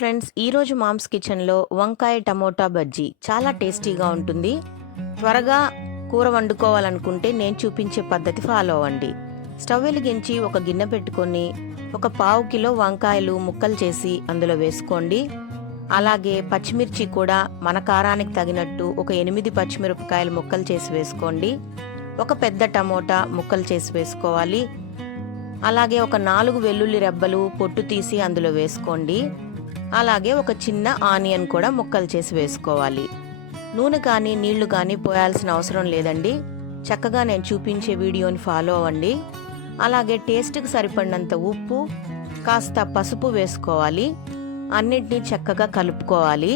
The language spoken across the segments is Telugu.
ఫ్రెండ్స్, ఈరోజు మామ్స్ కిచెన్లో వంకాయ టమోటా బజ్జీ చాలా టేస్టీగా ఉంటుంది. త్వరగా కూర వండుకోవాలనుకుంటే నేను చూపించే పద్ధతి ఫాలో అవ్వండి. స్టవ్ వెలిగించి ఒక గిన్నె పెట్టుకొని ఒక పావు కిలో వంకాయలు ముక్కలు చేసి అందులో వేసుకోండి. అలాగే పచ్చిమిర్చి కూడా మన కారానికి తగినట్టు ఒక 8 పచ్చిమిరపకాయలు ముక్కలు చేసి వేసుకోండి. ఒక పెద్ద టమోటా ముక్కలు చేసి వేసుకోవాలి. అలాగే ఒక 4 వెల్లుల్లి రెబ్బలు పొట్టు తీసి అందులో వేసుకోండి. అలాగే ఒక చిన్న ఆనియన్ కూడా ముక్కలు చేసి వేసుకోవాలి. నూనె కానీ నీళ్లు కానీ పోయాల్సిన అవసరం లేదండి. చక్కగా నేను చూపించే వీడియోని ఫాలో అవ్వండి. అలాగే టేస్ట్కి సరిపడినంత ఉప్పు, కాస్త పసుపు వేసుకోవాలి. అన్నిటినీ చక్కగా కలుపుకోవాలి.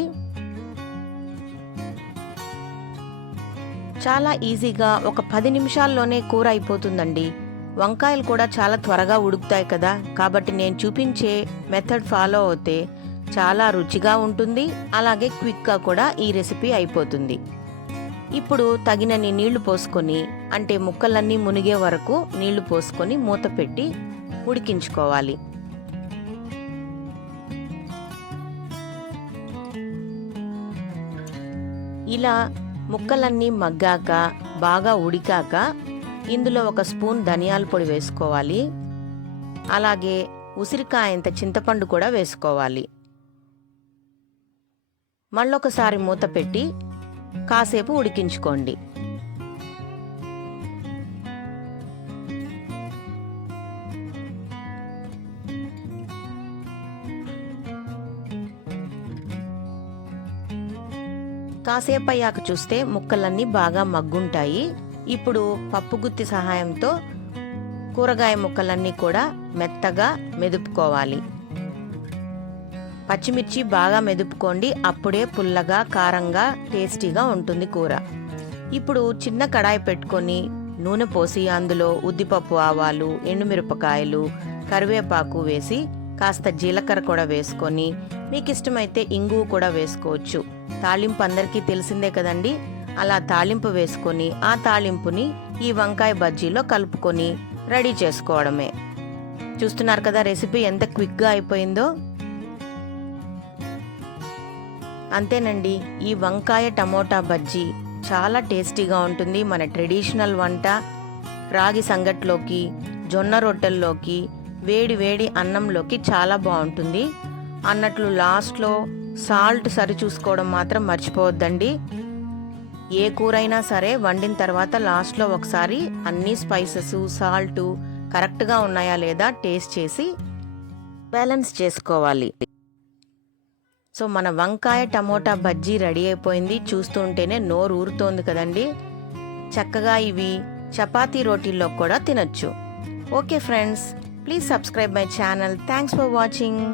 చాలా ఈజీగా ఒక 10 నిమిషాల్లోనే కూర అయిపోతుందండి. వంకాయలు కూడా చాలా త్వరగా ఉడుకుతాయి కదా, కాబట్టి నేను చూపించే మెథడ్ ఫాలో అవుతే చాలా రుచిగా ఉంటుంది. అలాగే క్విక్గా కూడా ఈ రెసిపీ అయిపోతుంది. ఇప్పుడు తగినన్ని నీళ్లు పోసుకొని, అంటే ముక్కలన్నీ మునిగే వరకు నీళ్లు పోసుకొని మూత పెట్టి ఉడికించుకోవాలి. ఇలా ముక్కలన్నీ మగ్గాక బాగా ఉడికాక ఇందులో ఒక స్పూన్ ధనియాల పొడి వేసుకోవాలి. అలాగే ఉసిరికాయంత చింతపండు కూడా వేసుకోవాలి. మళ్ళొకసారి మూత పెట్టి కాసేపు ఉడికించుకోండి. కాసేపు అయ్యాక చూస్తే ముక్కలన్నీ బాగా మగ్గుంటాయి. ఇప్పుడు పప్పు గుత్తి సహాయంతో కూరగాయ ముక్కలన్నీ కూడా మెత్తగా మెదుపుకోవాలి. పచ్చిమిర్చి బాగా మెదుపుకోండి, అప్పుడే పుల్లగా కారంగా టేస్టీగా ఉంటుంది కూర. ఇప్పుడు చిన్న కడాయి పెట్టుకొని నూనె పోసి అందులో ఉద్దిపప్పు, ఆవాలు, ఎండుమిరపకాయలు, కరివేపాకు వేసి కాస్త జీలకర్ర కూడా వేసుకొని, మీకు ఇష్టమైతే ఇంగువ కూడా వేసుకోవచ్చు. తాళింపు అందరికీ తెలిసిందే కదండి. అలా తాళింపు వేసుకొని ఆ తాళింపుని ఈ వంకాయ బజ్జీలో కలుపుకొని రెడీ చేసుకోవడమే. చూస్తున్నారు కదా రెసిపీ ఎంత క్విక్గా అయిపోయిందో. అంతేనండి, ఈ వంకాయ టమోటా బజ్జీ చాలా టేస్టీగా ఉంటుంది. మన ట్రెడిషనల్ వంట. రాగి సంగట్లోకి, జొన్న రొట్టెల్లోకి, వేడి వేడి అన్నంలోకి చాలా బాగుంటుంది. అన్నట్లు లాస్ట్లో సాల్ట్ సరి చూసుకోవడం మాత్రం మర్చిపోవద్దండి. ఏ కూరైనా సరే వండిన తర్వాత లాస్ట్లో ఒకసారి అన్ని స్పైసెస్, సాల్ట్ కరెక్ట్గా ఉన్నాయా లేదా టేస్ట్ చేసి బ్యాలెన్స్ చేసుకోవాలి. సో మన వంకాయ టమోటా బజ్జీ రెడీ అయిపోయింది. చూస్తుంటేనే నోరు ఊరుతోంది కదండి. చక్కగా ఇవి చపాతీ రోటీల్లో కూడా తినచ్చు. Okay friends, please subscribe my channel. Thanks for watching.